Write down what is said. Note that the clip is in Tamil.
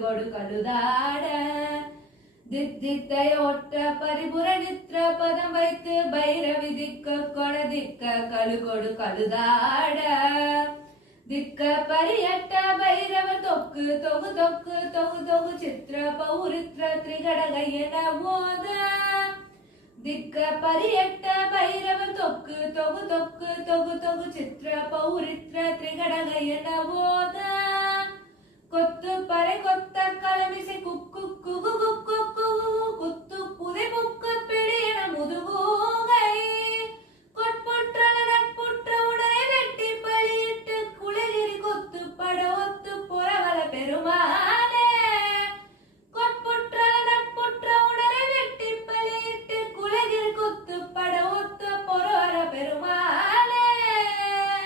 கழுகொடு கழுதாட தித்தித்தையோட்ட பரிபுர நித்ர பதம் வைத்து பைரவி திக்க கொடதிக்க கழுகொடு கழுதாட திக்க பரியட்ட பைரவ தொக்கு தொகு தொக்கு தொகு தொகு சித்திர பௌரித்ர திரிகடகையன போத திக்க பரியட்ட பைரவ தொக்கு தொகு தொக்கு தொகு தொகு சித்திர பௌரித்ர திரிகடகையன போத